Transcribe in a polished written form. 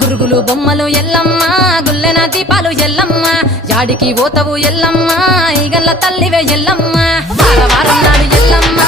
గురుగులు బొమ్మలు ఎల్లమ్మ గుల్లెన దీపాలు ఎల్లమ్మ యాడికి పోతవు ఎల్లమ్మ ఈగల్ల తల్లివే ఎల్లమ్మ వారం నాడు ఎల్లమ్మ